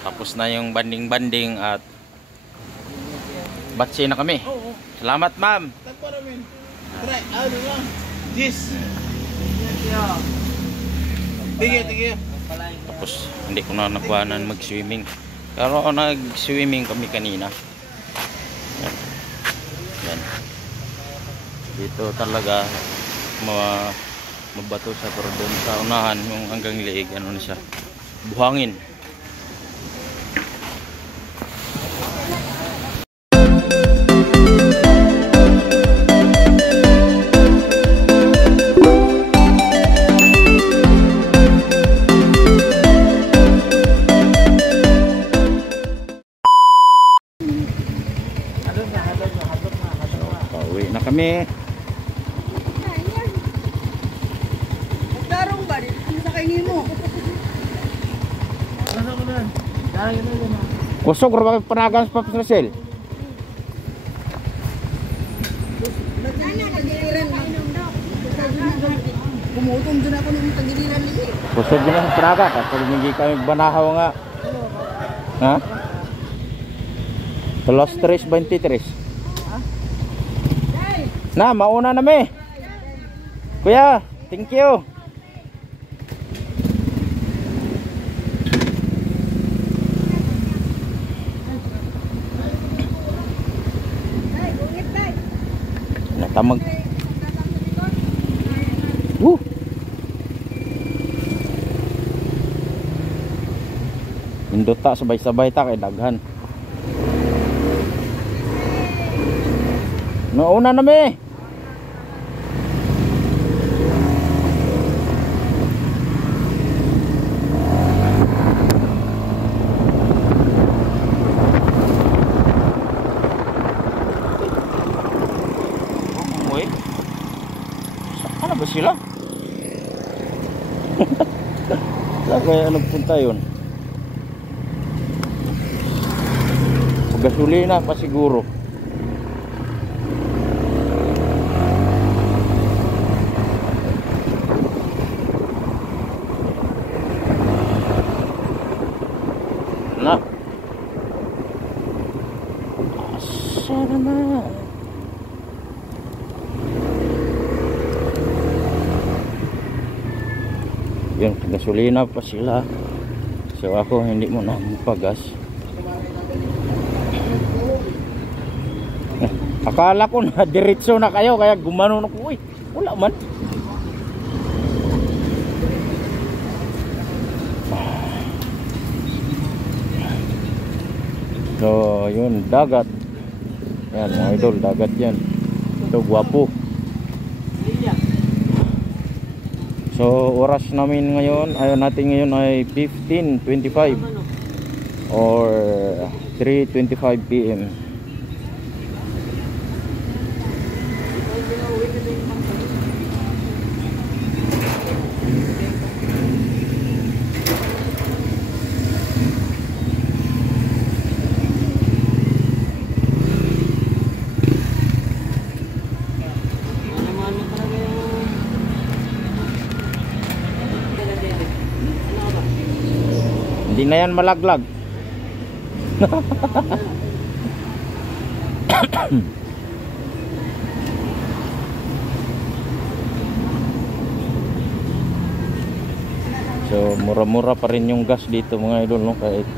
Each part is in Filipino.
Tapos na yung banding-banding at batsi na kami. Salamat, ma'am. Try, ano lang? Yes. Tige. Tapos hindi ko na nakuhanan mag-swimming. Pero nag-swimming kami kanina. Yan. Yan. Dito talaga mabato siya, pero doon sa unahan yung hanggang liig, ano na siya, buhangin. Pauwi na kami. Darong ba? Ano sa kainin mo? Kusog ro ba panagan sa Paps Rosel? Kumutong doon ako ng tagiliran niya. Kusog din sa panaga kasi hindi kami banahaw nga. Ha? Los 3:23. Na, mauna na me. Kuya, thank you. Natamag. Indota sabay-sabay ta kay daghan. Nauna na me. Uy. Saan ba sila? Saan kaya nagpunta yun? Gasolina pa siguro. Na. Asa naman? Yung gasolina pa sila. So ako hindi mo na mapagas. Akala ko na diretso na kayo kaya gumano na ko. Uy, wala man. So yun, dagat. Yan mga idol, dagat yan. Ito guwapo. So oras namin ngayon, ayaw natin ngayon ay 15:25 or 3:25 PM. Hindi na yan malaglag. So mura-mura pa rin yung gas dito mga idol, no? Kahit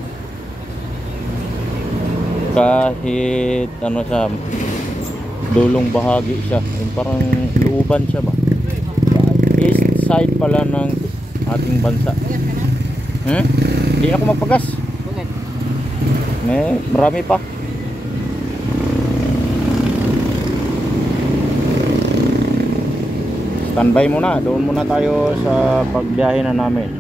ano siya, dulong bahagi siya, yung parang looban siya ba, east side pala ng ating bansa. Hindi na ako magpagas. Marami pa. Standby muna, doon muna tayo sa pagbiyahe na namin.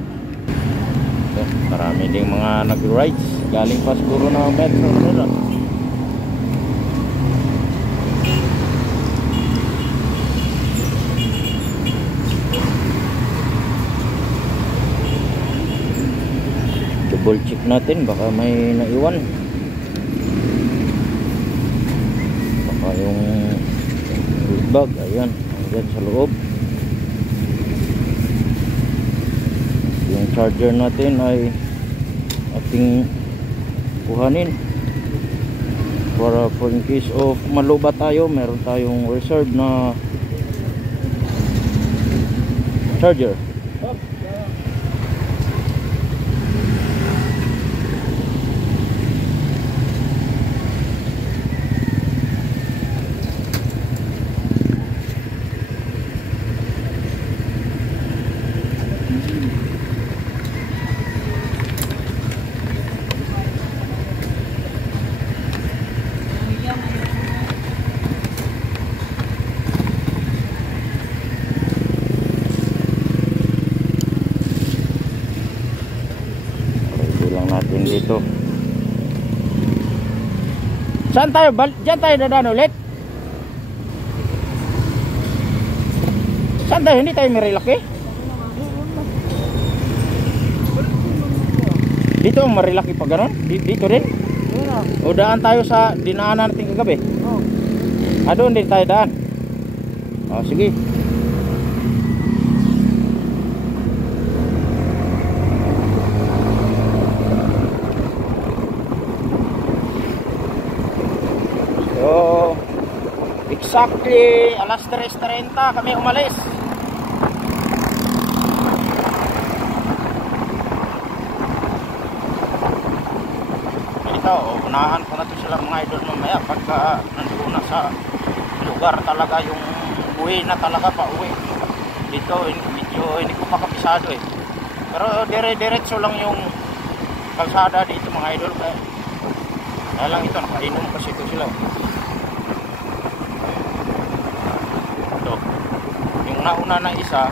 So, marami ding mga nag-rides galing pa siguro na metro nila. Double check natin, baka may naiwan. Baka yung bag, ayan, andyan sa loob. Yung charger natin ay ating kuhanin para for in case of malubat tayo, meron tayong reserve na charger. Bilang natin dito. Saan tayo? Diyan tayo dadaan ulit? Saan tayo? Hindi tayo Marilaki? Dito ang Marilaki pa gano'n? Dito rin? O daan tayo sa dinaanan natin kagabi? Doon din tayo daan. Sige. So, exactly alas 3:30 kami umalis. Ito, unahan ko na to sila mga idol mamaya pagka nandoon na sa lugar talaga yung uwi na talaga pa uwi. Dito, medyo hindi ko pa kapisado eh. Pero dire-diretso lang yung kalsada dito mga idol. Kaya lang ito, nakainom kasi ito sila. Ito, yung nauna na isa,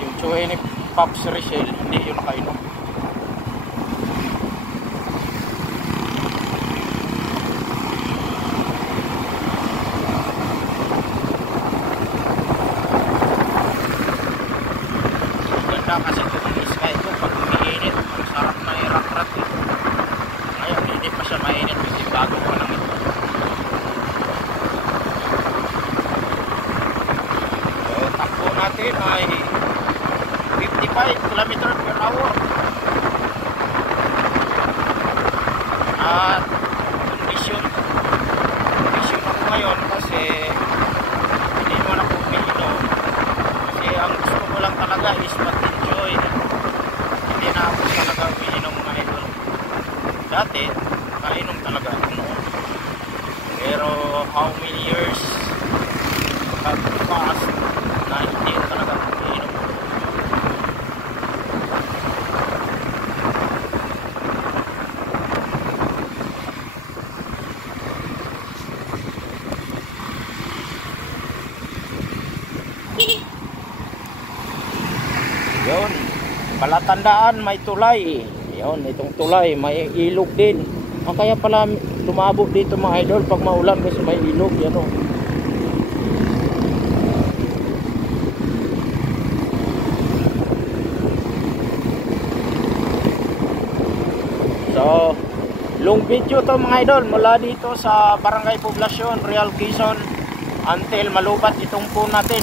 yung Chue ni Pops Rachel, hindi yung nakainom. Ganda kasi ito yung iska ito, pag umiinit, ang sarap na irak-rak ito. Ngayon, hindi pa siya mainit kasi bago pa lang ito. So, takbo natin ay 55 km/h. At kondisyon ako ngayon kasi hindi naman ako umiinom. Kasi ang gusto ko lang talaga is mag-enjoy. Hindi na ako talaga umiinom mga idol. Dati, kainom talaga ako noon. Pero how many years have passed na hindi ko talaga umiinom. Yun, Palatandaan may tulay. Yun, itong tulay may ilog din. Kaya pala lumabo dito mga idol pag maulan kasi may ilog yan o. So, long video to mga idol mula dito sa Barangay Poblacion, Real Quezon until malubat itong po natin.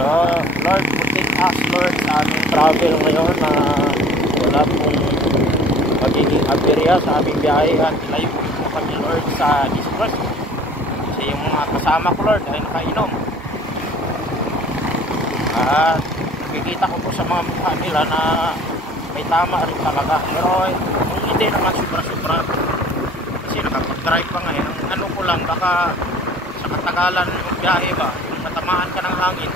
So, Lord, protect us, Lord, sa aming travel ngayon na wala pong magiging aberya sa aming biyahe at ilayo po kami, Lord, sa Jesus Christ. Kasi yung mga kasama ko, Lord, ay nakainom. At nakikita ko po sa mga mukha nila na may tama rin talaga. Pero hindi naman sobra-sobra. Kasi nakapag-drive pa ngayon. Ano ko lang, baka sa katagalan ng biyahe ba, kung matamaan ka ng hangin,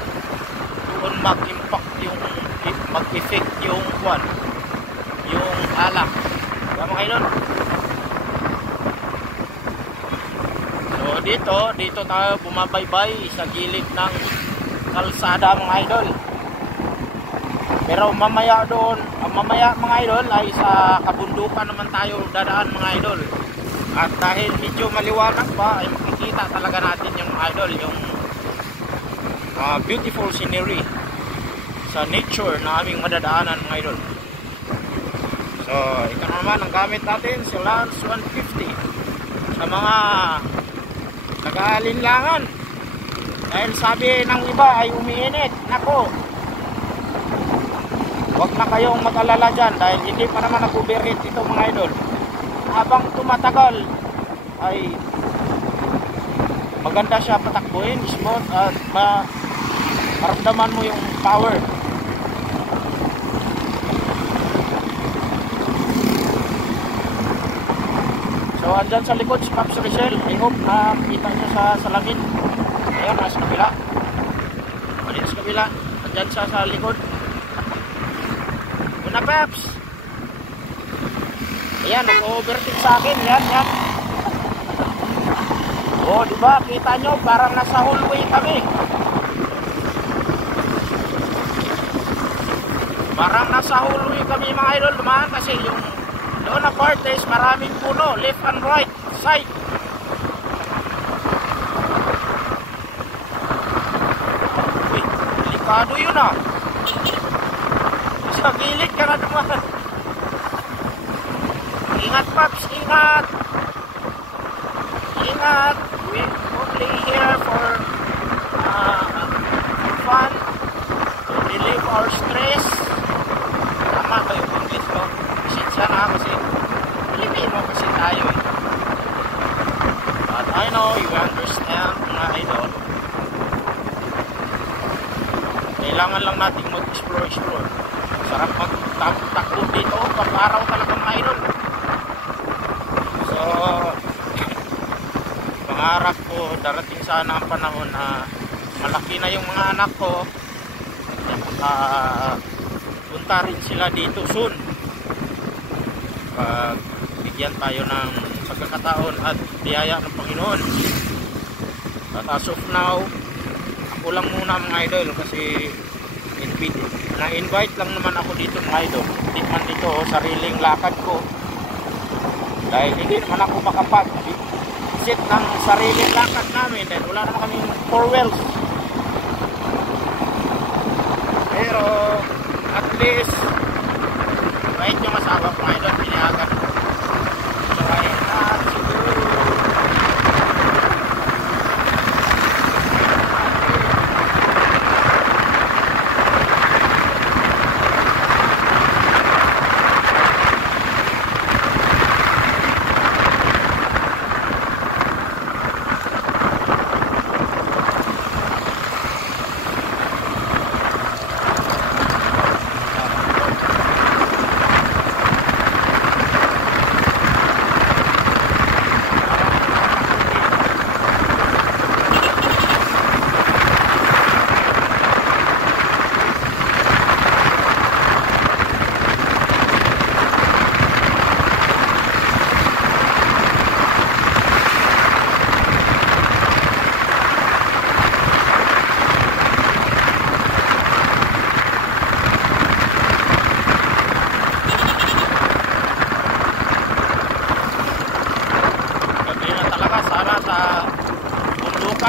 doon mag-impact yung mag-effect yung kwan, yung alak. Kaya mga idol. So dito tayo bumabaybay sa gilid ng kalsada mga idol. Pero mamaya mga idol ay sa kabundukan naman tayo dadaan mga idol. At dahil medyo maliwanag pa ay makikita talaga natin yung mga idol, yung beautiful scenery sa nature na aming madadaanan mga idol. So ito naman ang gamit natin, si Lance 150 sa mga nag-aalinlangan dahil sabi ng iba ay umiinit. Nako, Huwag na kayong mag-alala dyan dahil hindi pa naman nag-overheat ito mga idol. Habang tumatagal ay maganda siya patakbuhin, smooth at maramdaman mo yung power. So andyan sa likod si Pops Rachel. I hope na kita nyo sa salamin. Ayan, nasa kabila. Andyan sa kabila. Andyan siya sa likod. Una Pops. Ayan, nag-overtake sa akin. Yan, yan. Oh, diba? Kita nyo, parang nasa hallway kami. Parang nasa hallway kami mga idol. Dumaan kasi yung doon na part is maraming puno, left and right side. Uy, delikado yun ah. Sa gilid ka na dumaan. Ingat Pops, ingat. Ingat. We're only here for fun, to relieve our stress. Tama ba yung English ko? Pasensya na kasi Pilipino kasi tayo eh. But I know you understand mga idol. Kailangan lang natin mag-explore. Sarap mag-takbo dito pag-araw talaga mga idol. So pangarap ko darating sana ang panahon na malaki na yung mga anak ko. Punta rin sila dito soon. Bigyan tayo ng pagkakataon at biyaya ng Panginoon. At as of now, ako lang muna mga idol kasi na-invite lang naman ako dito mga idol. Hindi man dito sariling lakad ko. Dahil hindi naman ako makapag-visit ng sariling lakad namin dahil wala naman kami 4 wheels. Pero at least kahit yung asawa ko mga idol pinayagan. So ayun na siguro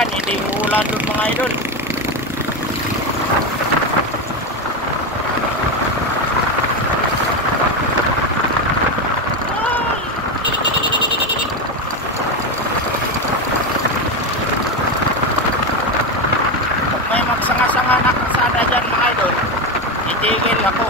hindi uulan doon mga idol. Pag may magsanga-sanga na kalsada dyan mga idol, itigil ako.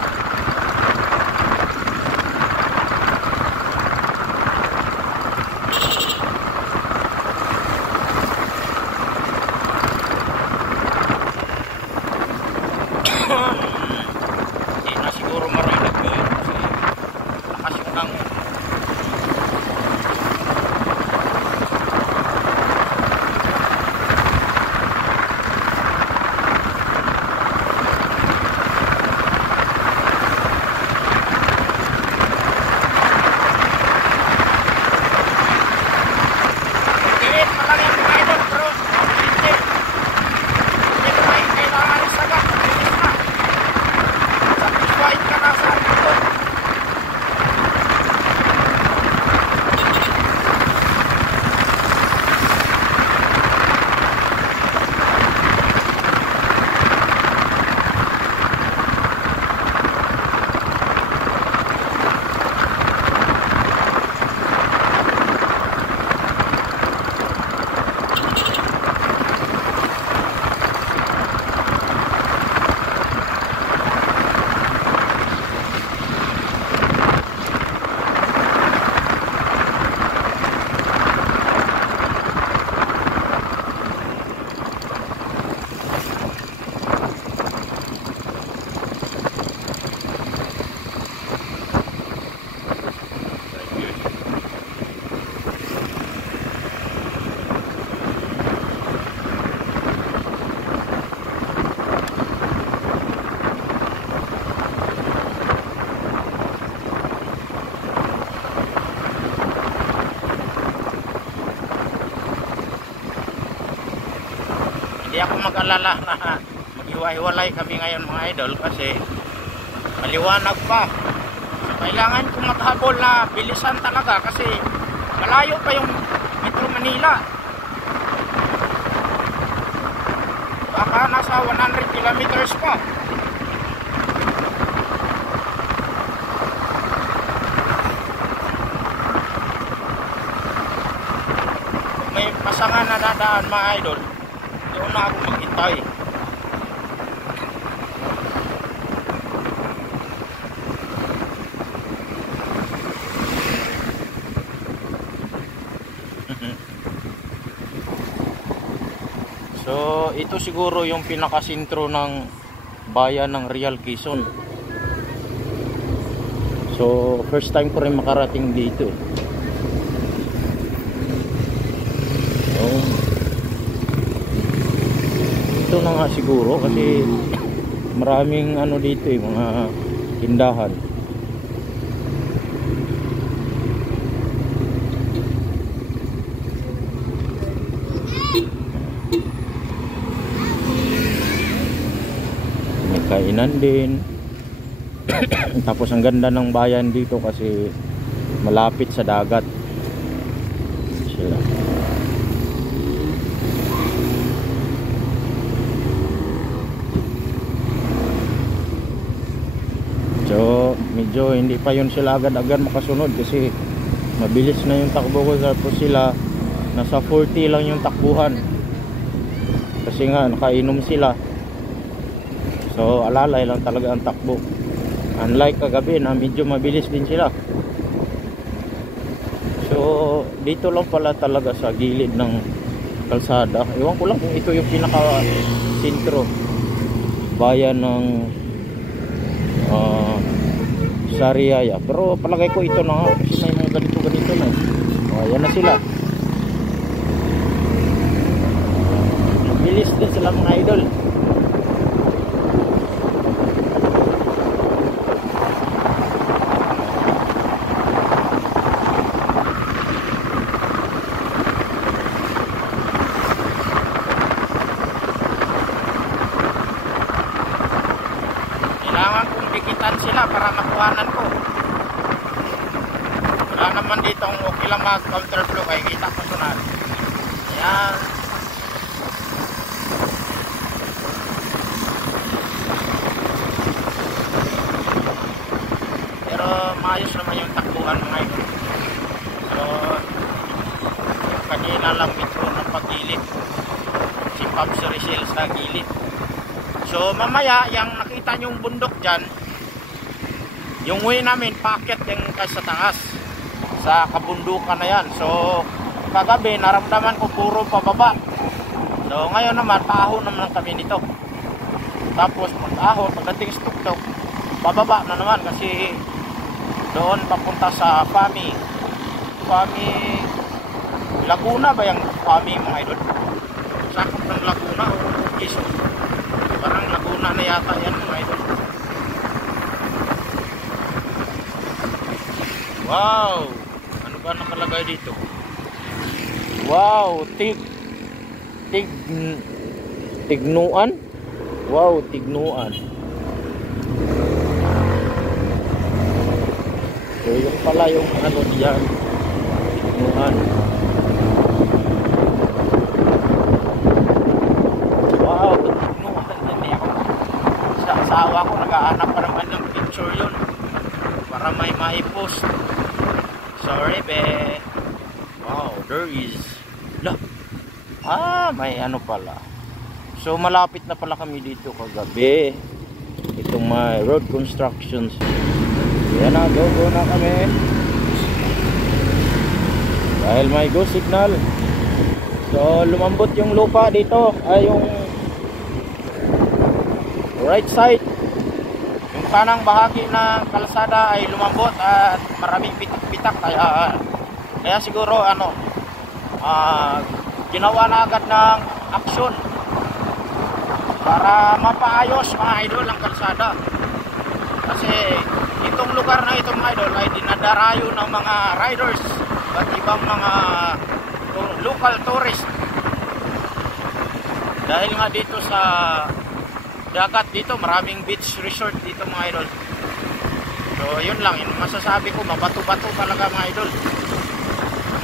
Hindi ako mag-alala na maghiwa-hiwalay kami ngayon mga idol kasi maliwanag pa. So, kailangan kong maghabol na bilisan talaga kasi malayo pa yung Metro Manila. Baka nasa 100 kilometers pa. May pasangan na dadaan mga idol, doon na ako maghintay. So ito siguro yung pinakasentro ng bayan ng Real Quezon. So first time ko rin makarating dito. Ito na nga siguro kasi maraming ano dito mga tindahan. May kainan din. Tapos ang ganda ng bayan dito kasi malapit sa dagat sila. So medyo hindi pa yun sila agad-agad makasunod kasi mabilis na yung takbo ko. Tapos sila nasa 40 lang yung takbuhan kasi nga nakainom sila. So alalay lang talaga ang takbo, unlike kagabi na medyo mabilis din sila. So dito lang pala talaga sa gilid ng kalsada. Ewan ko lang kung ito yung pinaka sentro bayan ng Sariaya, pero palagay ko ito na nga kasi may mga ganito na. Ayan na sila. Bilis din sila mga idol. Kailangan kong dikitan sila para makuhanan ko. Wala naman ditong okay lang mag counterflow kaya kita ko sunod. Ayan. Pero maayos naman yung takbuhan mga ito. So kanina lang metro ng pagilid, si Pops Rizal sa gilid. So mamaya yung nakita nyong bundok dyan, yung way namin paakyat yung sa taas sa kabundukan na yan. So kagabi naramdaman ko puro pababa. So ngayon naman paahon naman kami nito. Tapos pag-ahon, pagdating sa tuktok, bababa na naman kasi doon papunta sa Fami Laguna ba yung Fami mga idol? Sakop ng Laguna o Quezon? Parang Laguna na yata yan mga idol. Wow! Ano ba nakalagay dito? Wow! Tignuan? Wow! Tignuan. So yung pala yung ano diyan. Tignuan. Wow! Asawa ko nag-aanap pa naman ng picture yun para may maipost. Sorry be. Wow, there is may ano pala. So malapit na pala kami dito kagabi. Itong may road constructions. Yan na, go na kami dahil may go signal. So lumambot yung lupa dito, ay yung right side, yung kanang bahagi ng kalsada ay lumambot at maraming pitak-pitak kaya siguro ginawa na agad ng aksyon para mapaayos mga idol ang kalsada kasi itong lugar na ito mga idol ay dinadarayo ng mga riders at ibang mga local tourists. Dahil nga dito sa dagat dito, maraming beach resort dito mga idol. So yun lang, yun masasabi ko, mabato-bato talaga mga idol.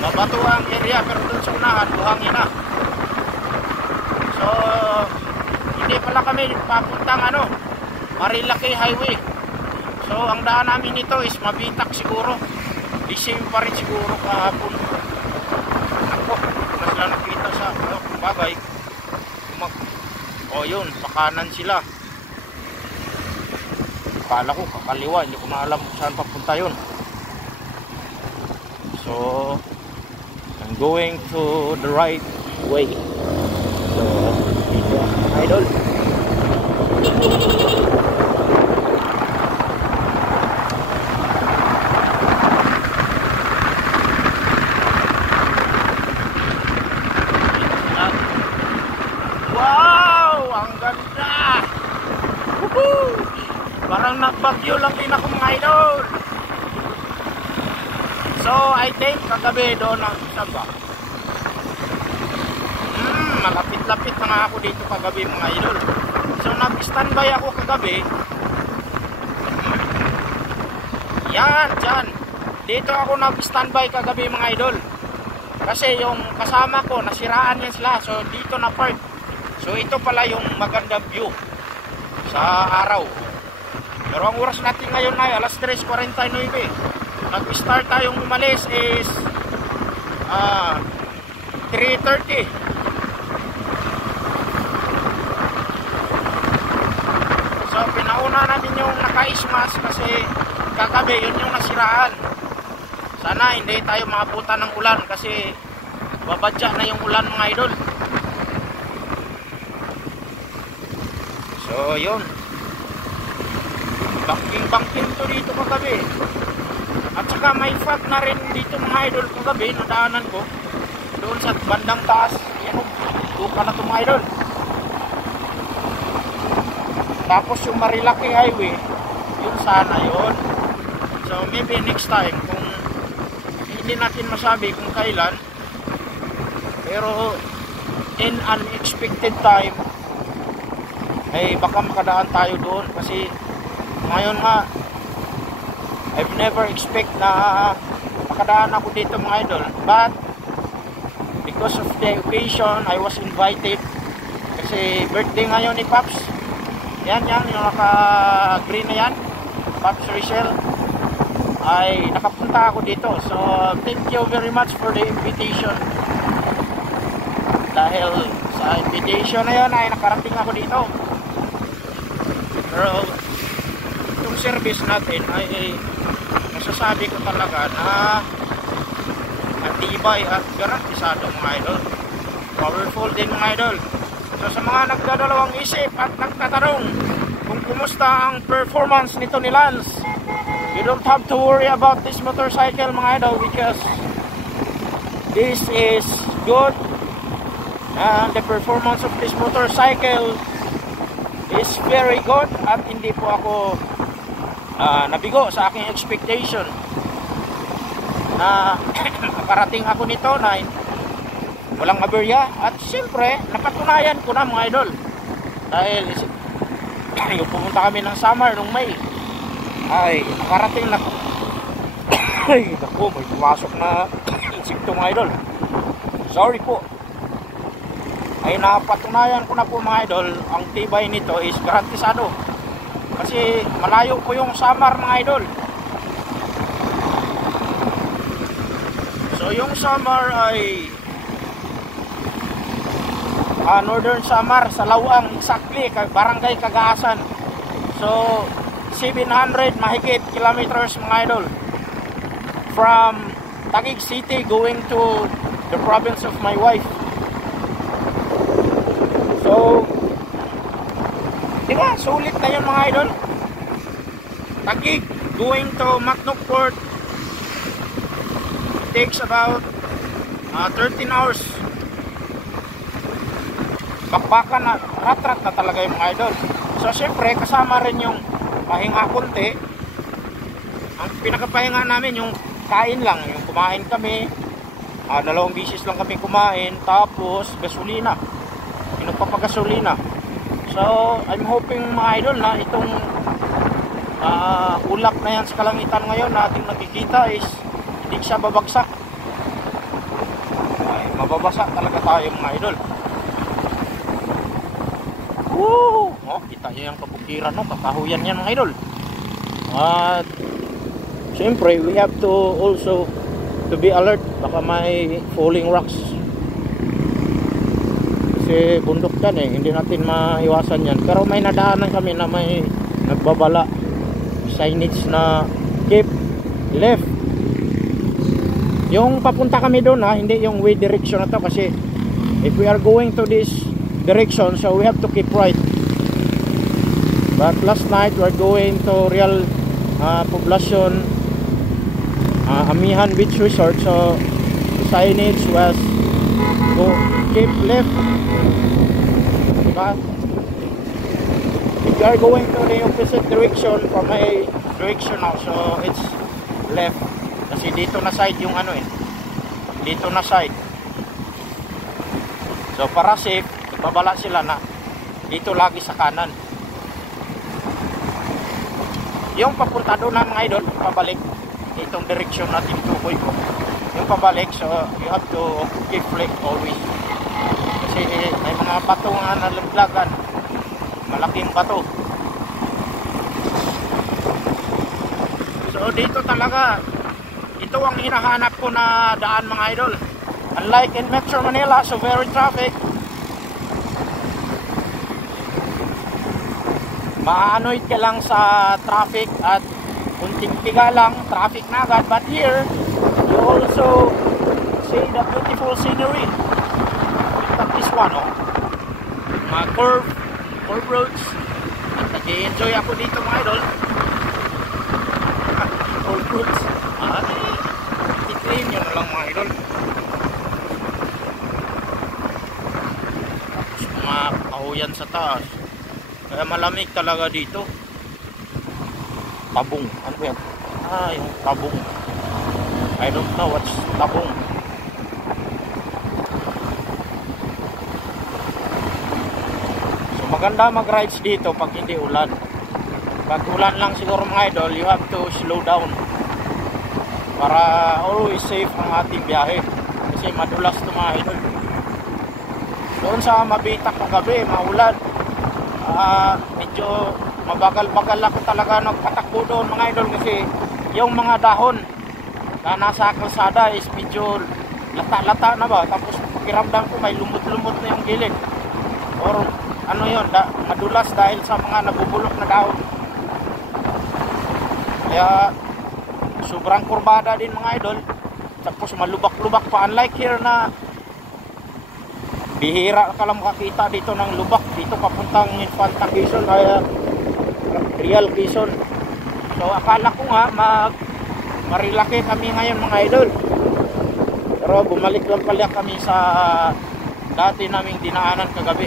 Mabato ang area, pero dun sa unahan, buhangin na. So hindi pala kami papuntang Marilaki Highway. So ang daan namin nito is Mabitak siguro. The same pa rin siguro kahapon. Ako, mas lang nakita sa bagay. O yun, pakanan sila. Akala ko kakaliwa, hindi ko maalam kung saan papunta yun. So I'm going to the right way. So dito ang idol. Parang nagbagyo lang din ako mga idol. So I think kagabi doon ang saba. Malapit-lapit na nga ako dito kagabi mga idol. So nag-standby ako kagabi. Yan, dyan. Dito ako nag-standby kagabi mga idol. Kasi yung kasama ko, nasiraan yan sila. So dito na park. So ito pala yung magandang view sa araw. Pero ang oras natin ngayon ay alas 3:49. Nag-start tayong umalis is 3:30. So pinauna namin yung naka-ismas kasi kagabi yun yung nasiraan. Sana hindi tayo maabutan ng ulan kasi babadya na yung ulan mga idol. So yun, bangking to dito kagabi. At saka may fog na rin dito mga idol kagabi, nadaanan ko doon sa bandang taas. Yan o, doon ka na ito mga idol. Tapos yung Marilaki Highway, yun sana yun. So maybe next time, kung hindi natin masabi kung kailan, pero in unexpected time ay baka makadaan tayo doon. Kasi ngayon nga I've never expect na makadaan ako dito mga idol, but because of the occasion I was invited. Kasi birthday ngayon ni Pops. Yan yung naka green na yan, Pops Rachel, ay nakapunta ako dito. So thank you very much for the invitation. Dahil sa invitation na yun ay nakarating ako dito. Pero itong service natin ay masasabi ko talaga na matibay at garantisado mga idol. Powerful din mga idol. So sa mga nagdadalawang isip at nagtatanong kung kumusta ang performance nito ni Lance, you don't have to worry about this motorcycle mga idol, because this is good. And the performance of this motorcycle is very good at hindi po ako nabigo sa aking expectation na makarating ako nito na walang aberya. At siyempre napatunayan ko na mga idol, dahil yung pumunta kami ng summer nung May ay nakarating na ay naku, may pumasok na insekto mga idol, sorry po. Ay napatunayan ko na po mga idol, ang tibay nito is garantisado. Kasi malayo po yung Samar mga idol. So yung Samar ay Northern Samar, sa Lawang exactly, Barangay Cagaasan. So 700 mahigit kilometers mga idol from Taguig City going to the province of my wife. So, diba, sulit na yun mga idol. Taguig going to Macnocport takes about 13 hours. Bakbakan na, rat-rat na talaga yung mga idol. So syempre kasama rin yung pahinga konti. Ang pinakapahinga namin yung kain lang, yung kumain kami, 2 beses lang kami kumain, tapos gasolina. pinagpapagasolina. So I'm hoping mga idol na itong ulap na yan sa kalangitan ngayon na ating nakikita is hindi siya babagsak. Ay, mababasa talaga tayo mga idol. Woo! Oh, kita nyo yung kabukiran, no? Kakahuyan yan mga idol. At siyempre we have to also to be alert, baka may falling rocks kasi bundok yan eh, hindi natin maiwasan yan. Pero may nadaanan kami na may nagbabala signage na keep left. Yung papunta kami doon ha, hindi yung way direction na to, kasi if we are going to this direction, so we have to keep right. But last night we're going to Real Poblacion Amihan Beach Resort, so the signage was go keep left, diba? If you are going to the opposite direction from my direction now, so it's left, kasi dito na side yung ano eh, dito na side. So para safe, babala sila na dito lagi sa kanan. Yung papunta doon ng mga idol, pabalik itong direction natin tukoy ko, yung pabalik, so you have to keep left always, kasi may mga bato nga nalaglagan, malaking bato. So dito talaga, ito ang hinahanap ko na daan mga idol. Unlike in Metro Manila, so very traffic, maanoid ka lang sa traffic at kunting tiga lang, traffic na agad. But here, you also see the beautiful scenery. Look at this one, oh. Mga curve roads. At nag-enjoy ako dito mga idol. Curve roads. At i-claim nyo na lang mga idol. Mga kahuyan sa taas. Kaya malamig talaga dito. Tabong. Ano yan? Yung tabong. I don't know what's tabong. So maganda mag-rides dito pag hindi ulan. Pag ulan lang siguro mga idol, you have to slow down para always safe ang ating biyahe. Kasi madulas ito mga idol. Doon sa Mabitak kagabi, maulan. Medyo mabagal-bagal ako talaga nagpatakbo doon mga idol, kasi yung mga dahon na nasa kalsada is medyo lata-lata na ba, tapos pakiramdam ko may lumot-lumot na yung gilid, or ano yun, madulas dahil sa mga nabubulok na dahon. Kaya sobrang kurbada din mga idol, tapos malubak-lubak pa, unlike here na bihira ka lang makakita dito ng lubak dito papuntang Infanta Quezon, kaya Real Quezon. So akala ko nga marilaki kami ngayon mga idol, pero bumalik lang pala kami sa dati naming dinaanan kagabi.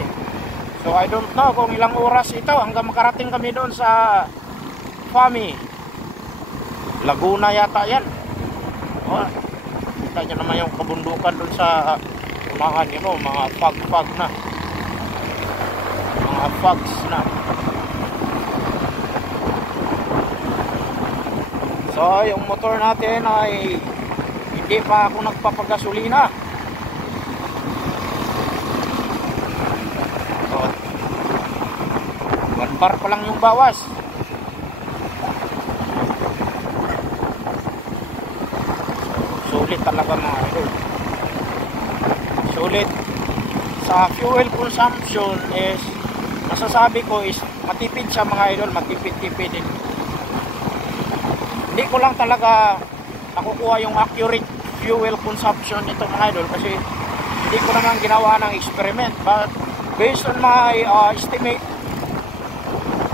So I don't know kung ilang oras ito hanggang makarating kami doon sa Fami, Laguna yata yan. Kita nyo naman yung kabundukan doon sa unahan, you know, mga fog na, mga fogs na. So yung motor natin ay hindi pa ako nagpapagasolina. So 1 bar pa lang yung bawas. Sulit talaga mga idol. Sulit. Sa fuel consumption is masasabi ko is matipid siya mga idol, matipid-tipid din. Hindi ko lang talaga nakukuha yung accurate fuel consumption nito mga idol, kasi hindi ko naman ginawa ng experiment, but based on my estimate,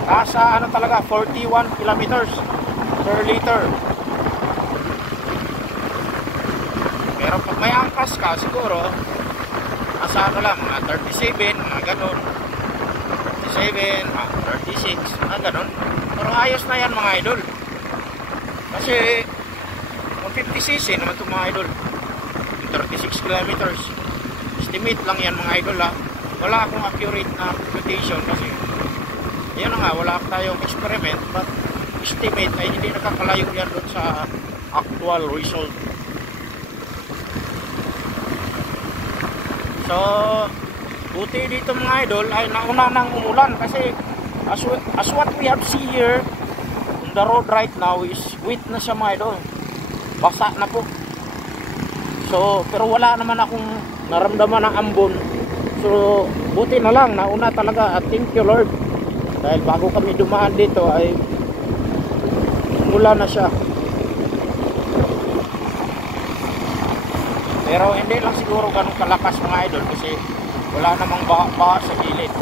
nasa ano talaga 41 kilometers per liter. Pero pag may angkas ka siguro nasa ano lang, mga 37, mga ganon, 37, 36, mga ganon. Pero ayos na yan mga idol, kasi 150cc naman itong mga idol, 36 kilometers. Estimate lang yan mga idol ha. wala akong accurate na computation kasi yun na nga, wala tayong experiment, but estimate ay hindi nakakalayo yan doon sa actual result. So buti dito mga idol ay nauna nang umulan kasi as what we have seen here on the road right now is wet na siya mga idol, basa na po. So pero wala naman akong naramdaman ng ambon. So buti na lang nauna talaga, at thank you Lord, dahil bago kami dumaan dito ay mula na siya. Pero hindi lang siguro ganun kalakas mga idol kasi wala namang baha sa gilid.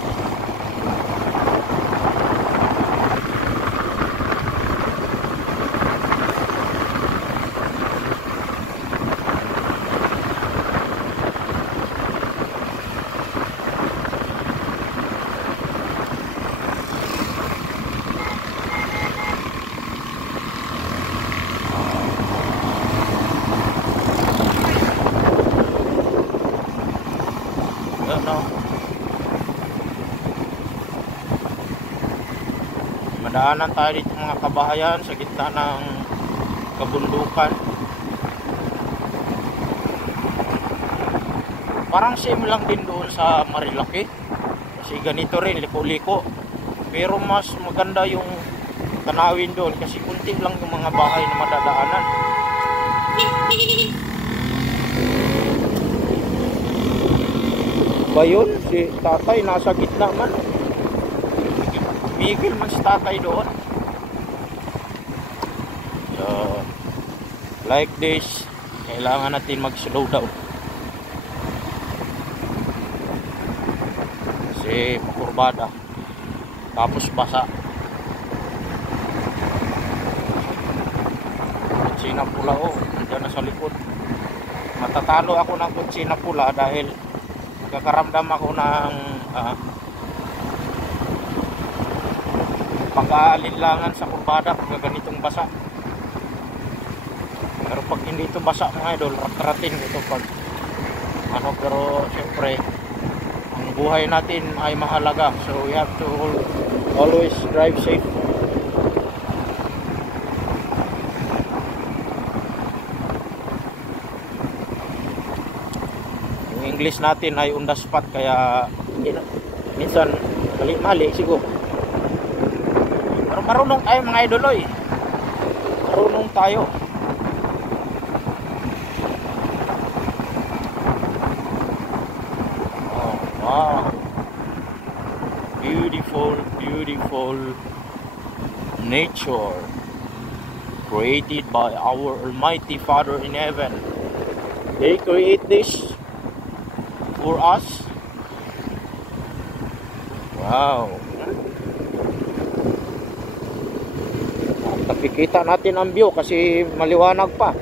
Madaanan tayo dito mga kabahayan sa gitna ng kabundukan. Parang same lang din doon sa Marilaki kasi ganito rin, liko-liko, pero mas maganda yung tanawin doon kasi kunti lang yung mga bahay na madadaanan. Ba yun? Si tatay nasa gitna man. Migil man si tatay doon. So like this, kailangan natin mag slow down kasi pakurbada tapos basa. Kutsina pula, oh, nandiyan na sa likod. Matatalo ako ng kutsina pula dahil kakaramdam ako ng pag-aalinlangan sa kurbada pag ganitong basa. Pero pag hindi ito basa mga idol, rat-rating ito pag pero syempre ang buhay natin ay mahalaga, so we have to always drive safe. Yung English natin ay on the spot, kaya minsan mali-mali siguro. Pero marunong tayo mga idoloy. Marunong tayo. Oh, wow. Beautiful, beautiful nature created by our Almighty Father in heaven. They create this for us. Wow. Nakikita natin ang view kasi maliwanag pa.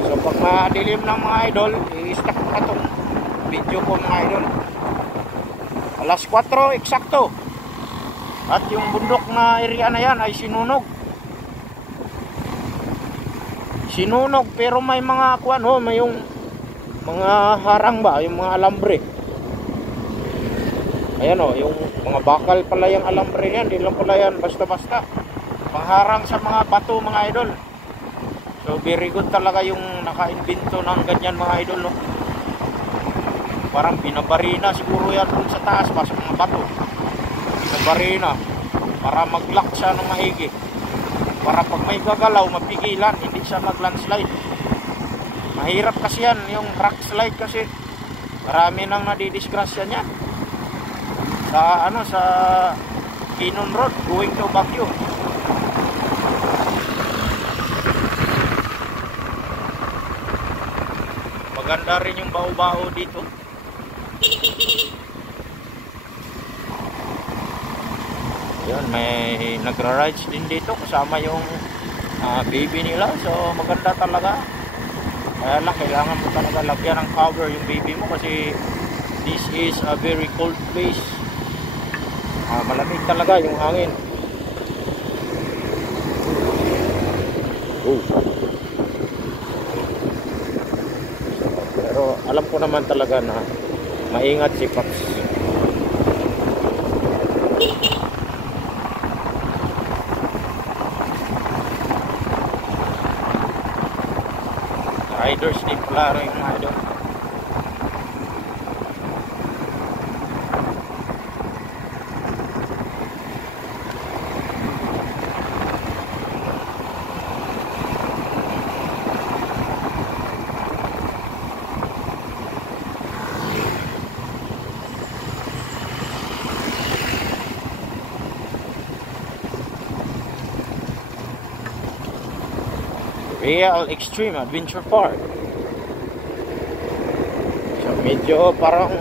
So pag madilim ng mga idol, i-stop ko na itong video ko mga idol. Alas 4 eksakto. At yung bundok na area na yan ay sinunog. Sinunog pero may mga may yung mga harang ba, yung mga alambre. Ayan o, yung mga bakal pala yung alambre yan, hindi lang pala yan basta-basta. Pangharang sa mga bato mga idol. So very good talaga yung naka-invento ng ganyan mga idol, no? Parang binabarina siguro yan dun sa taas pa sa mga bato. Binabarina para mag-lock siya ng maigi. Para pag may gagalaw, mapigilan, hindi siya mag-landslide. Mahirap kasi yan, yung rock slide kasi. Marami nang nadidisgrasya niyan. Sa Kinon Road going to Baguio. Maganda rin yung bao-bao dito. Yan, may nagra-rides din dito kasama yung baby nila, so maganda talaga. Kaya lang kailangan mo talaga lagyan ng cover yung baby mo kasi this is a very cold place. Malamig talaga yung hangin. Pero alam ko naman talaga na maingat si Paps. Riders din pala rin mga idol. Real Extreme Adventure Park. So medyo parang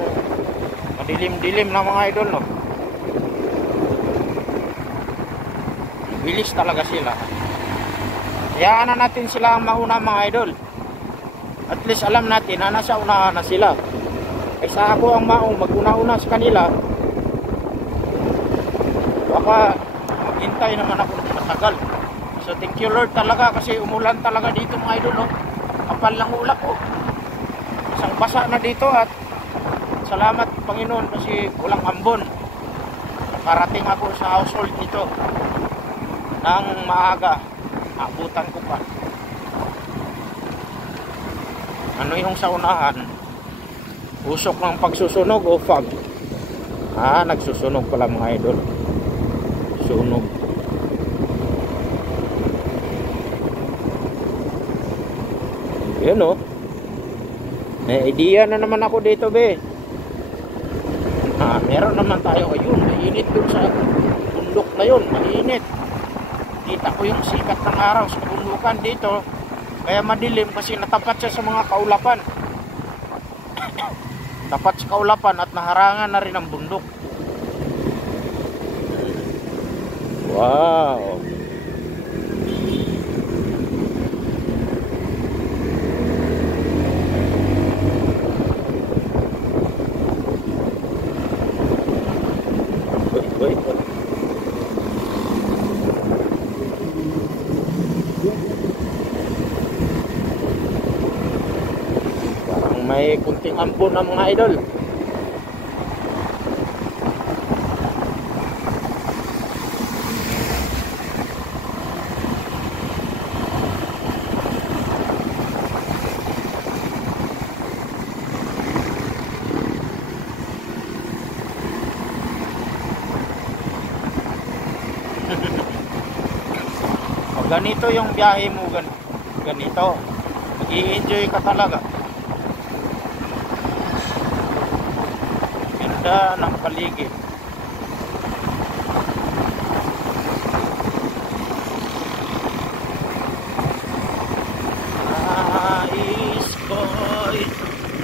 madilim-dilim na mga idol, no? Bilis talaga sila. Hayaan na natin sila ang mauna mga idol. At least alam natin na nasa unahan na sila. Kaysa ako ang maong mag-una-una sa kanila, baka maghintay naman ako matagal. So thank you Lord talaga kasi umulan talaga dito mga idol, no? Kapal lang ulap ko. Isang basa na dito at salamat Panginoon kasi walang ambon. Nakarating ako sa household nito nang maaga. Abutan ko pa. Ano yung sa unahan? Usok ng pagsusunog o fog? Nagsusunog pala mga idol. Sunog. Yun, no? May idea na naman ako dito, be. Meron naman tayo. Ayun, mainit dun sa bundok na yun. Mainit. Kita ko yung sikat ng araw sa kabundukan dito. Kaya madilim kasi natapat siya sa mga kaulapan. Tapat sa kaulapan at naharangan na rin ang bundok. Wow. Parang may kunting ambon ng mga idol. Ganito yung biyahe mo, ganito mag-i-enjoy ka talaga. Ganda ng paligid. Nais ko'y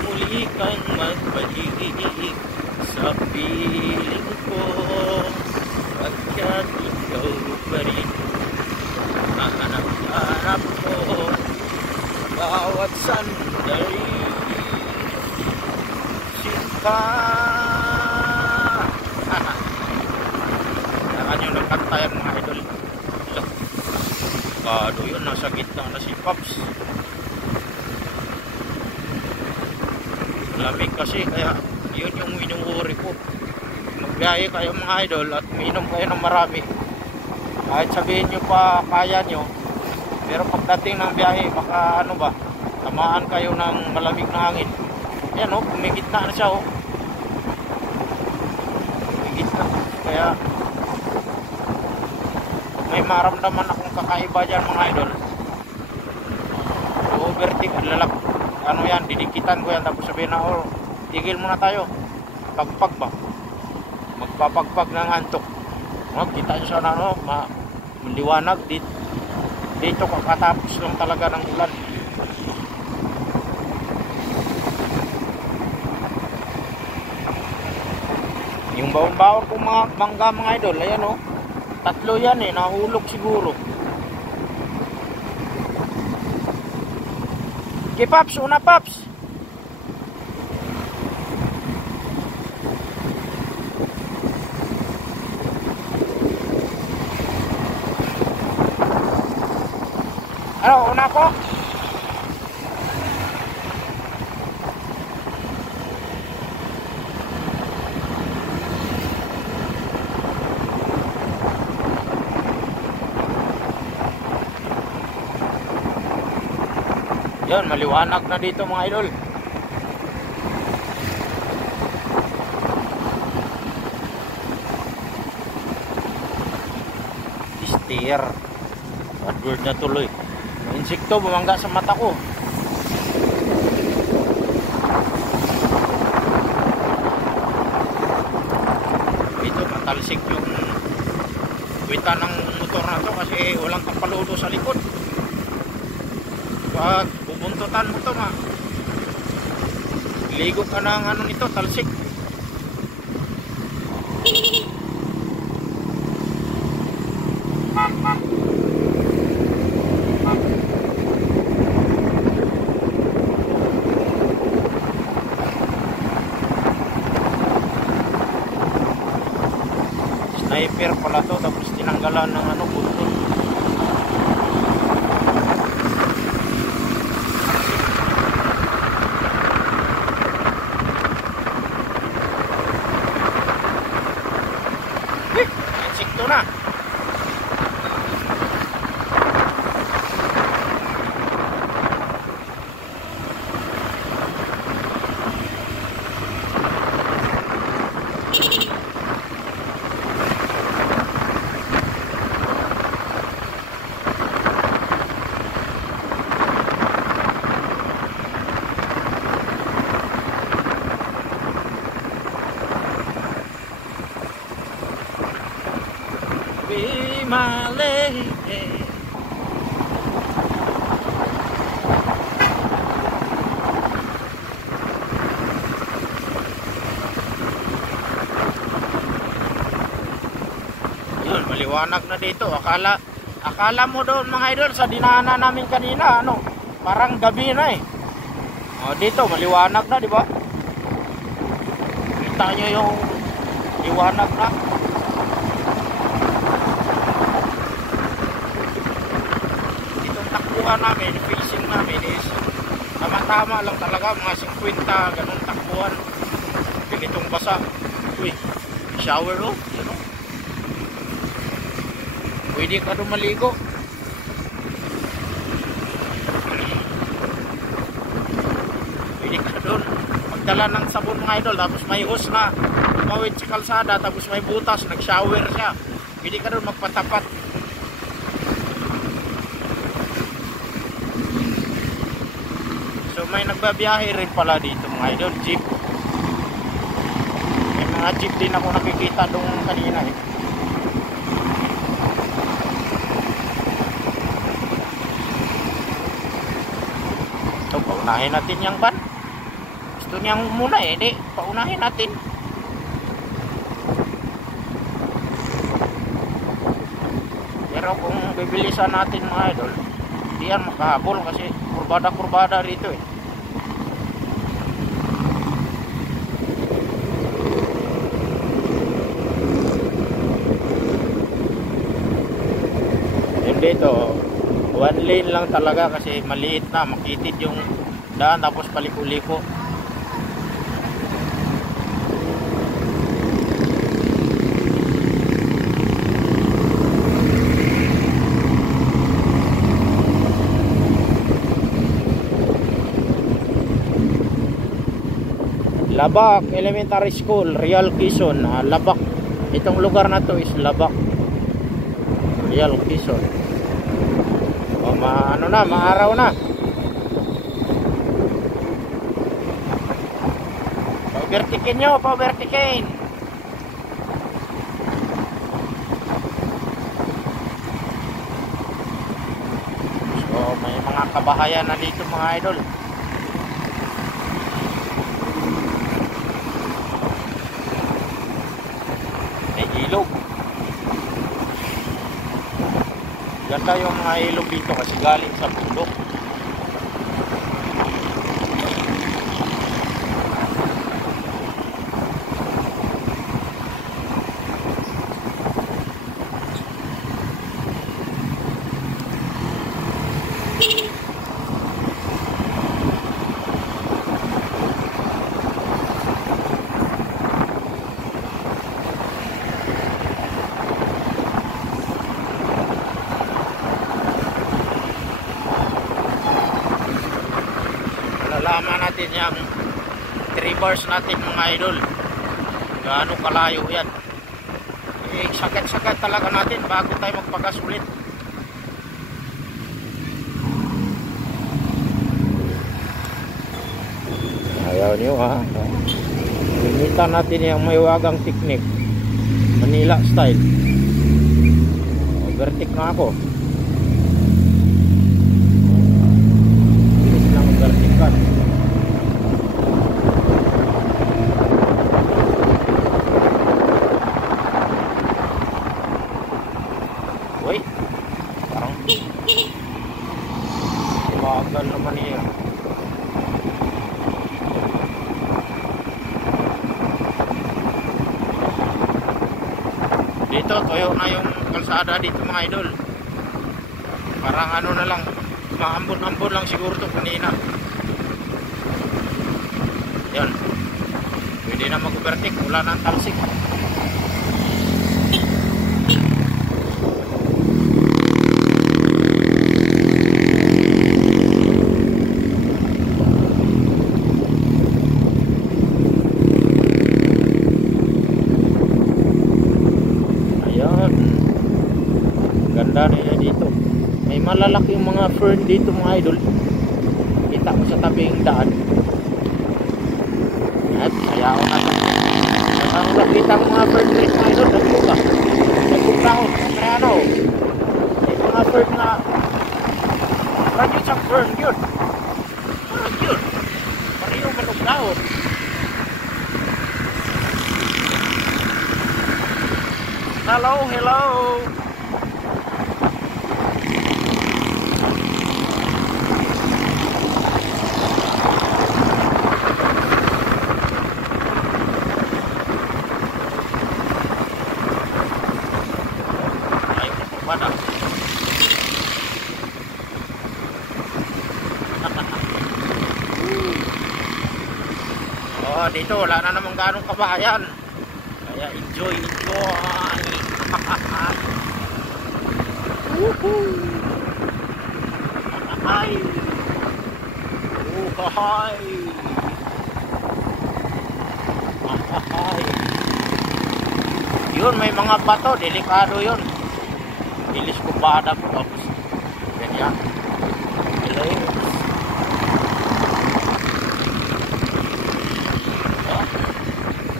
muli kang magbalik sa piling ko, pagkat ikaw pa rin hanap ko bawat sandali. Sinta kailangan nyo ng kantayan mga idol. Kado yun, nasa gitna na si Pops. Lamig kasi kaya yun yung minuuri ko. Magbiyahe kayo mga idol at uminom kayo ng marami. Kahit sabihin nyo pa kaya nyo, pero pagdating ng biyahe, baka ano ba, tamaan kayo ng malamig na hangin. Ayan, oh, kumigitna na siya, oh. Kumigitna. Kaya may maramdaman akong kakaiba dyan mga idol. So, overtake, ano yan, didikitan ko yan, tapos sabihin na, oh, tigil muna tayo. Pagpag ba? Magpapagpag ng antok. No, kita nyo sa ano, maliwanag dito kakatapos lang talaga ng ulan. Yung baon-baon kong mga bangga mga idol, ayan o, 3 yan nahulog siguro. Okay Paps, una Paps. Ano, una ko? Yun, maliwanag na dito mga idol. Steer. Bad word na tuloy. May insekto bumangga sa mata ko. Dito matalsik yung kwita ng motor na to kasi walang kapaludo sa likod. Pag bubuntutan mo to ligo ka ng ano nito, talsik. Sniper pala to, tapos tinanggalan ng ano, buntot. Insekto na. Be my lady. Yun, maliwanag na dito. Akala mo doon mga idol sa dinaanan namin kanina, ano, parang gabi na eh. O, dito maliwanag na, di ba? Kita nyo yung liwanag na. Namin, facing namin is tama-tama lang talaga, mga 50 ganun takbuhan, ganitong basa. Uy, shower oh, yun oh. Pwede ka doon maligo. Pwede ka doon magdala ng sabon mga idol, tapos may hose na tumawid sa kalsada, tapos may butas, nag-shower siya. Pwede ka doon magpatapat. So may nagbabiyahe rin pala dito mga idol, jeep. May mga jeep din ako nakikita doon kanina eh. So paunahin natin yung van. Gusto niyang muna eh, di paunahin natin. Pero kung bibilisan natin mga idol, hindi yan makahabol kasi kurbada-kurbada rito eh. Yun dito, one lane lang talaga kasi maliit na, makitid yung daan tapos paliko-liko. Labak Elementary School, Real Quezon. Labak. Itong lugar na to is Labak, Real Quezon. O ano na, maaraw na. Pa-overtikin nyo, pa-overtikin. So may mga kabahayan na dito mga idol. Ilog. Ganda yung mga ilog dito kasi galing sa bundok. natin yung 3 bars natin mga idol. Gaano kalayo yan. Eh, sagad-sagad talaga natin bago tayo magpagas ulit. Ayaw niyo ha. Limitan natin yung maywagang technique. Manila style. Overtake na ako. Bilis lang overtake ka. Uy, parang bagal naman niya. Dito, toyo na yung kalsada dito mga idol. Parang ano na lang, maambon-ambon lang siguro to kanina. Yan. Pwede na mag-overtake, wala na ang talsik. Ganda nila dito. May malalaki yung mga fern dito mga idol. Kita mo sa tabing daan. At kaya ako natin. Ang nakita mo mga fern dito mga idol. Nagbuka. Nagbuklahon. Kaya ano. May mga fern na. Radyo sa fern yun. Yun. Pareho manuglahon. Hello, hello. Oh, dito wala na namang ganong kabayan. Kaya enjoy. Ay. Ay. Yun, may mga bato, delikado yun. Bilis ko bada ko tapos ganyan. Bilis.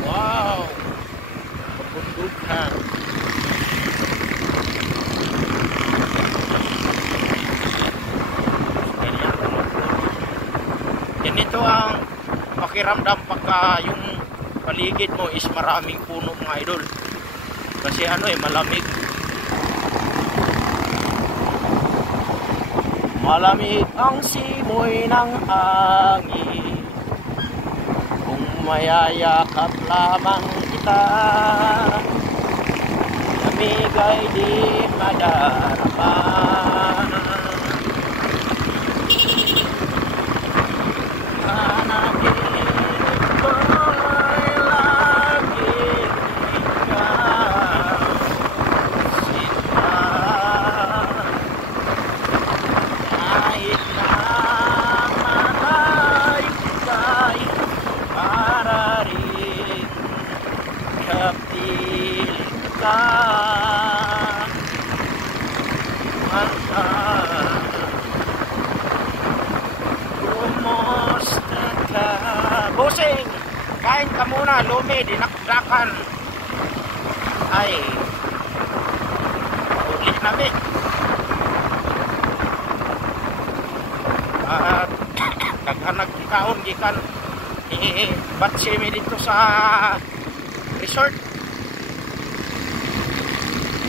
Wow. Kabundukan. Ganyan. Ganito ang pakiramdam pagka yung paligid mo is maraming puno mga idol. Kasi ano malamig. Malamig ang simoy ng hangin. Kung mayayakap lamang kita, lamig ay di madarama. Busing, kain ka muna, lumi, dinakdakan. Ay, ulit namin. At kaghanag kaon gikan batsi mi dito sa resort.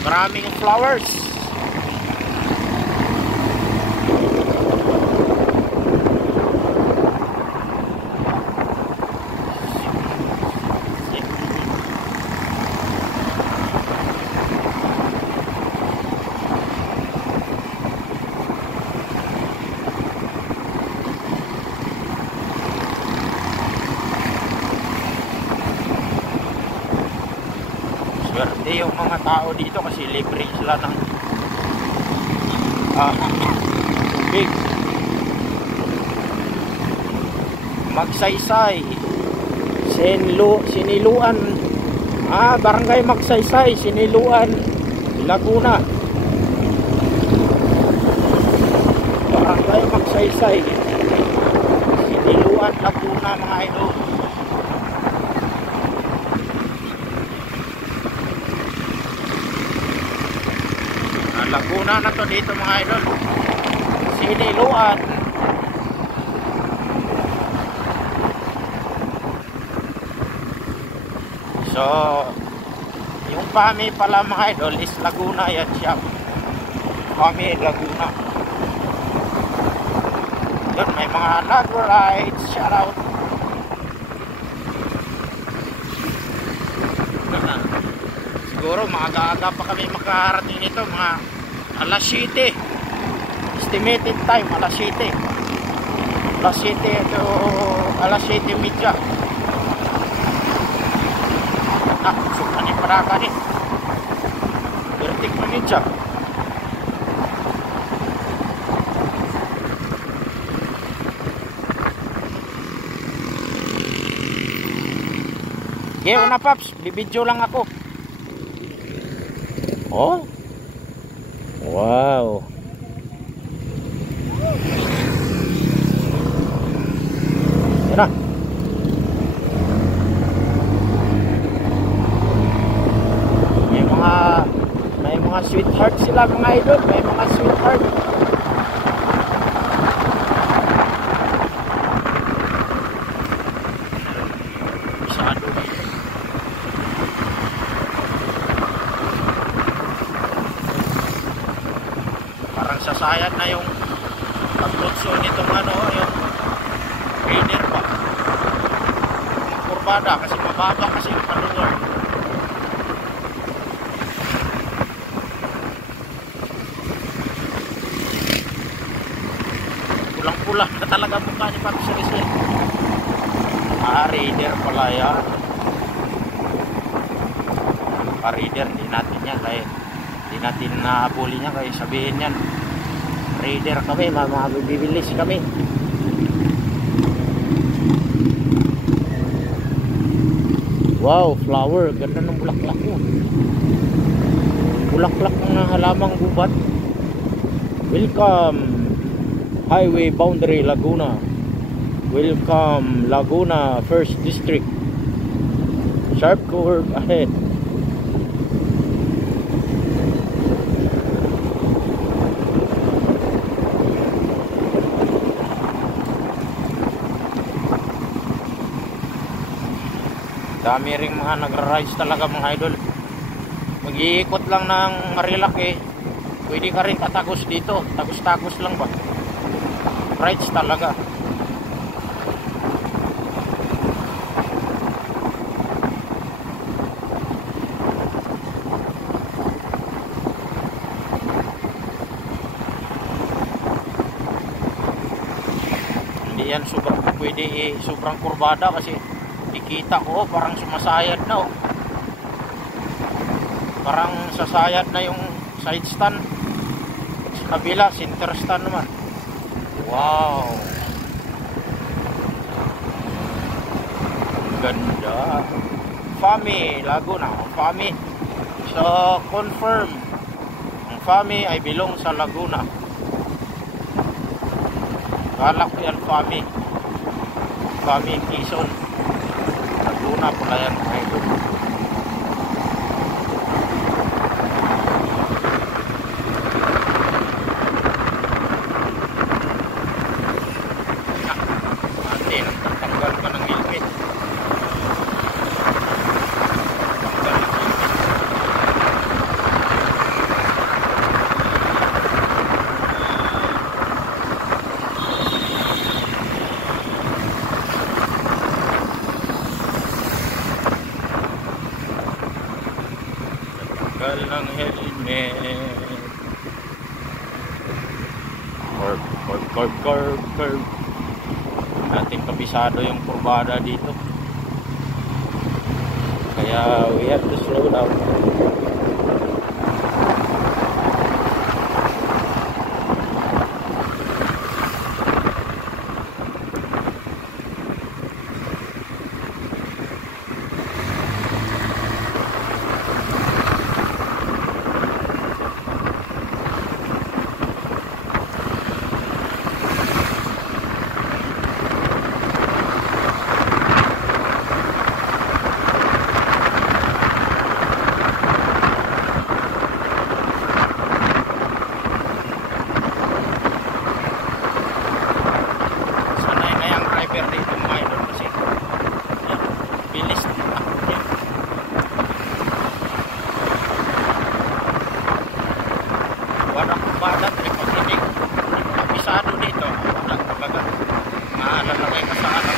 Maraming flowers. Swerte yung mga tao dito kasi libre sila ng tubig. Magsaysay, Siniluan, Barangay Magsaysay, Siniluan, Laguna. Barangay Magsaysay, Siniluan, Laguna, mga idol. Laguna na to dito, mga idol. Siniluan. So, yung Fami pala, mga idol, is Laguna yan siya. Fami Laguna. Yun, may mga lago rides. Shout out. Siguro maaga-aga pa kami makarating nito, mga alas 7. Estimated time alas 7. Alas 7 to alas 7:30. Suka ni paraka ni. Bertik menit siya. Ngayon na, Paps, bibidyo lang ako. Oh. Wow. Yan na. May mga sweetheart sila, mga idol. May mga sweetheart. Masyado. Parang sasayad na yung paglutso nitong yung raider pa. Yung kurbada kasi mababa kasi yung palugar. Pulang-pula na talaga mukha ni Papi Rizal. Raider pala yan. Raider, di natin yan kaya di natin naabuli niya kaya sabihin yan raider kami, mga bibilis kami. Wow, flower, ganda ng bulaklak mo. Bulaklak ng halamang gubat. Welcome Highway Boundary Laguna. Welcome Laguna 1st District. Sharp curve ahead. Dami ring mga nagra-rides talaga, mga idol. Mag-iikot lang ng Marilaki, pwede ka rin tatagos dito. Tagos-tagos lang ba? Rides talaga. Hindi yan sobrang kurbada kasi ikita ko parang sumasayad na parang sasayad na yung side stand. Sa kabila center stand naman. Wow, ganda. Fami Laguna, Fami. So confirm ang Fami ay belong sa Laguna. Kala ko yan Fami Quezon. Laguna pala yan, mga idol. Ate, nagtatanggal ka ng helmet. Tanggal ng helmet. Ng helmet. Curve. Nating kabisado yung kurbada dito. Kaya we have to slow down. bata trip pag hindi kabisado dito wala talaga maalalagay ka sa ano.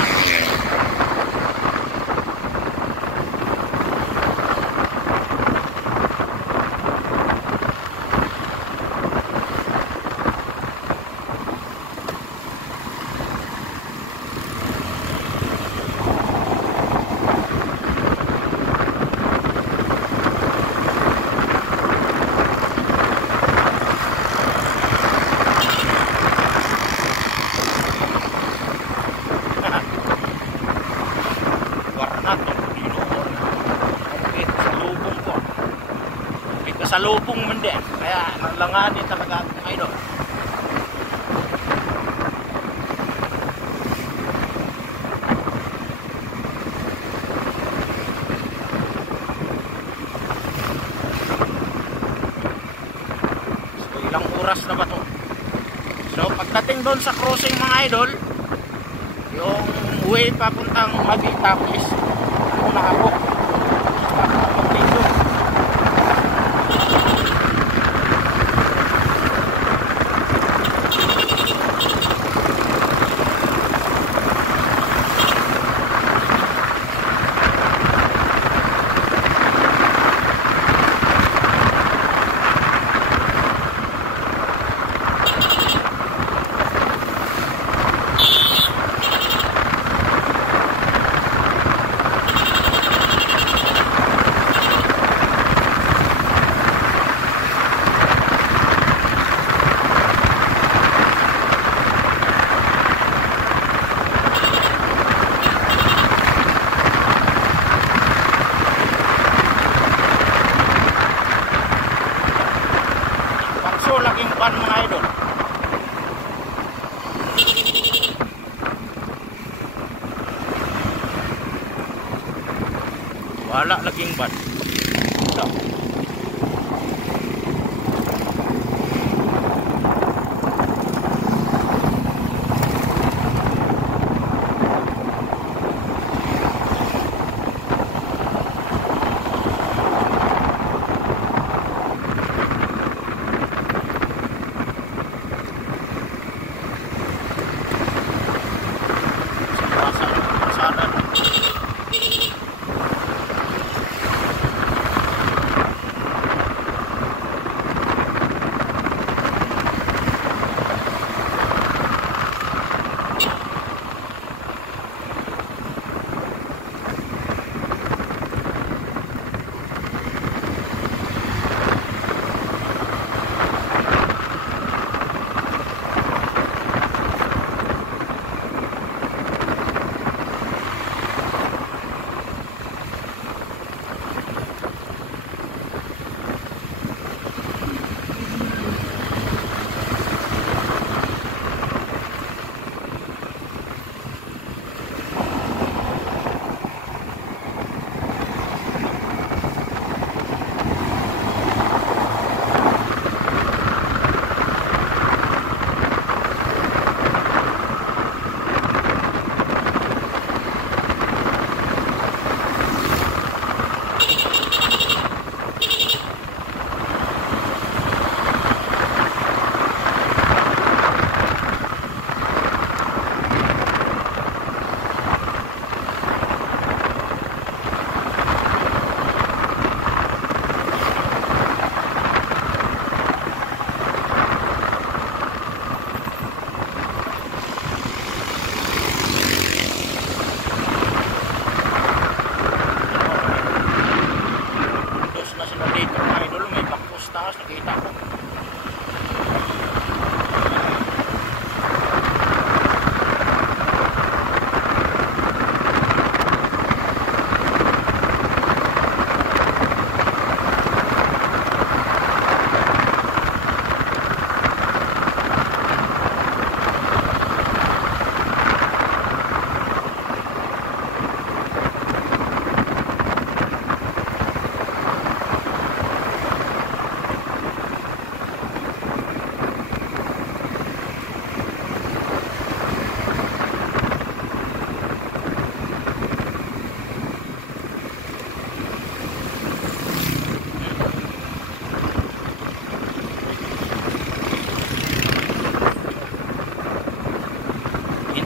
Sa lubong man din, kaya nalanganin talaga ang mga idol. So ilang oras na ba to? So pagdating doon sa crossing mga idol, yung way papuntang Magitapis, ako nakabok. Laking ban mga idol. Wala laging ban. Ito.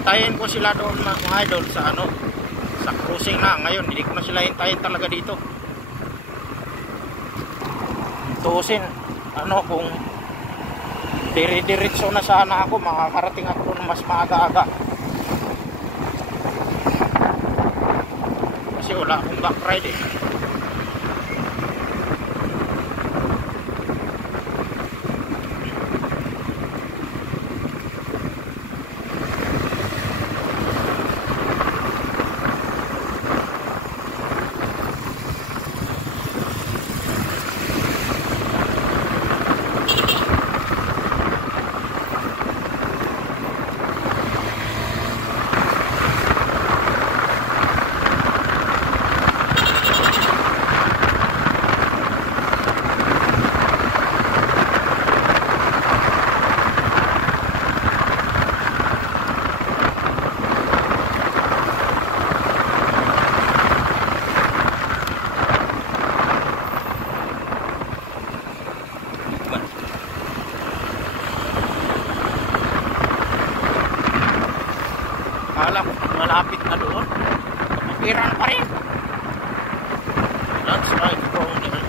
hintayin ko sila doon mga idol sa ano, sa cruising na. Ngayon hindi ko na sila hintayin talaga dito. Tuusin ano, kung dire-diretso na sana ako, makakarating ako doon mas maaga-aga. Kasi wala akong back ride eh. Akala ko malapit na doon, kapikiran pa rin. That's right, wrong there.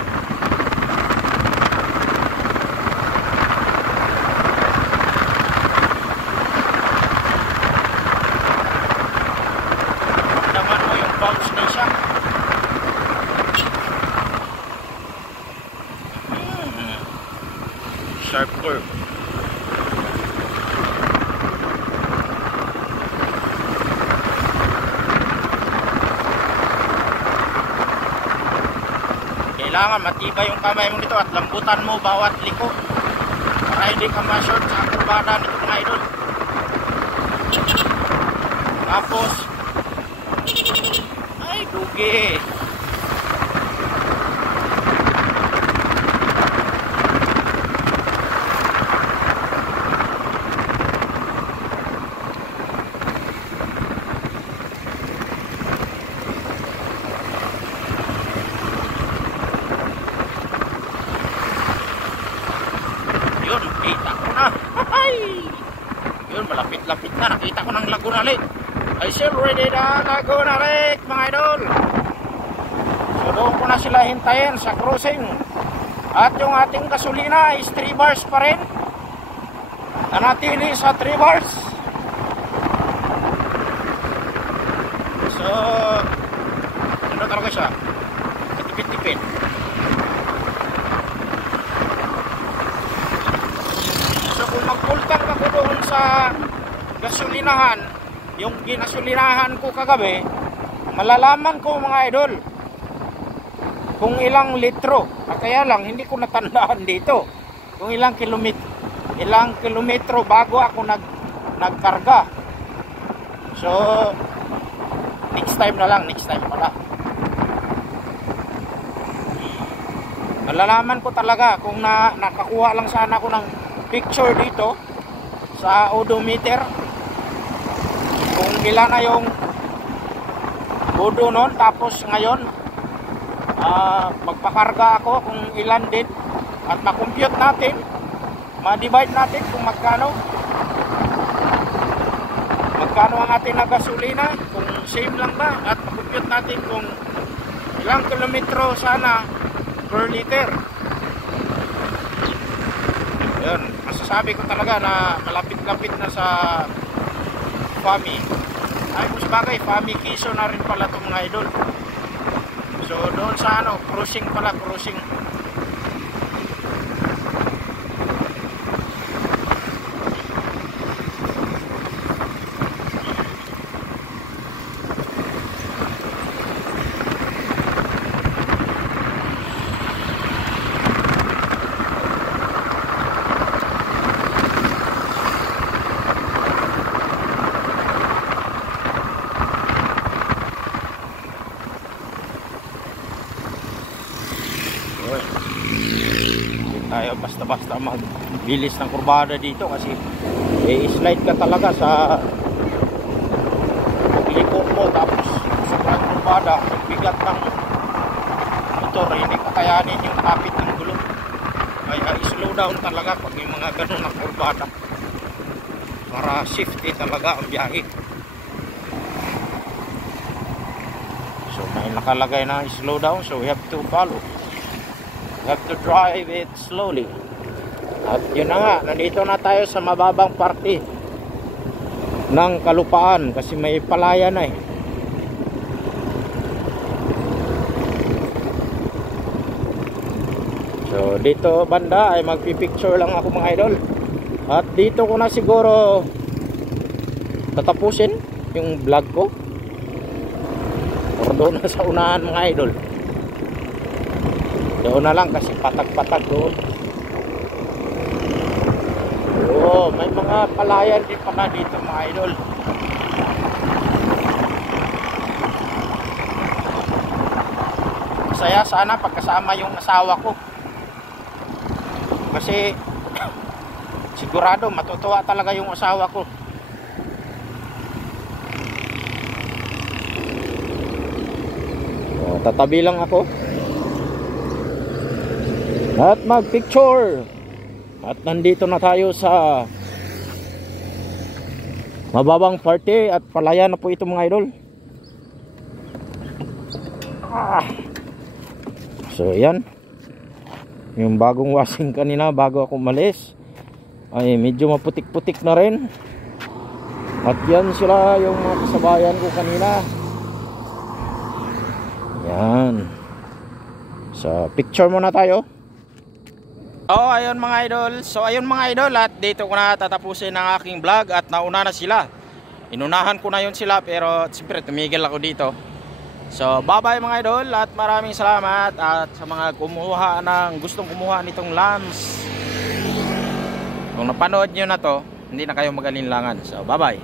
Naman mo yung bounce na siya. Sharp curve. Kailangan matibay yung kamay mo nito at lambutan mo bawat liko para hindi ka ma-short sa kurbada nito mga idol. Tapos ay dugi. Yun, kita ko na. Yun, malapit-lapit na. Nakita ko ng Laguna Lake. I still ready na Laguna Lake, mga idol. So doon ko na sila hintayin sa cruising. At yung ating gasolina is 3 bars pa rin. Nanatili sa 3 bars. So, ano talaga siya? Katipid-tipid. Kung magpultang ako doon sa gasolinahan, yung ginasolinahan ko kagabi, malalaman ko mga idol kung ilang litro. Kaya lang hindi ko natandaan dito kung ilang kilometro bago ako nagkarga. So next time na lang, next time pala. Malalaman ko talaga kung nakakuha lang sana ako ng picture dito sa odometer kung ilan na yung odo nun. Tapos ngayon magpakarga ako kung ilan din at makompute natin, ma-divide natin kung magkano ang ating na gasolina, kung same lang ba, at makompute natin kung ilang kilometro sana per liter. Yun, masasabi ko talaga na malapit-lapit na sa FAMI. Ay, kung sabagay, FAMI Quezon na rin pala itong mga idol. So, doon sa ano, cruising pala, cruising. Tayo basta-basta magbilis ng kurbada dito kasi i-slide ka talaga sa liko mo. Tapos sobrang kurbada, bigat ng motor, hindi kakayanin yung kapit ng gulong. Kaya i-slow down talaga pag may mga ganun ng kurbada. para safety talaga ang biyahe. So may nakalagay na slow down, so we have to follow. We have to drive it slowly. At yun na nga, nandito na tayo sa mababang parte ng kalupaan kasi may palaya na eh. So dito banda ay magpipicture lang ako mga idol. At dito ko na siguro tatapusin yung vlog ko. Or doon na sa unahan mga idol. Doon na lang kasi patag-patag doon. Oo, may mga palayan din pala dito mga idol. Masaya sana pagkasama yung asawa ko. Kasi sigurado matutuwa talaga yung asawa ko. So, tatabi lang ako at magpicture. At nandito na tayo sa mababang parte at palaya na po ito mga idol. So yan, yung bagong washing kanina bago ako umalis ay medyo maputik-putik na rin. At yan sila yung mga kasabayan ko kanina. Yan. So picture muna tayo. Oh, ayun mga idol. So ayun mga idol, at dito ko na tatapusin ang aking vlog at nauna na sila. Inunahan ko na yun sila pero siyempre tumigil ako dito. So bye bye mga idol at maraming salamat at sa mga kumuha ng gustong kumuha nitong lambs. Kung napanood nyo na to, hindi na kayo mag-alinlangan. So bye bye.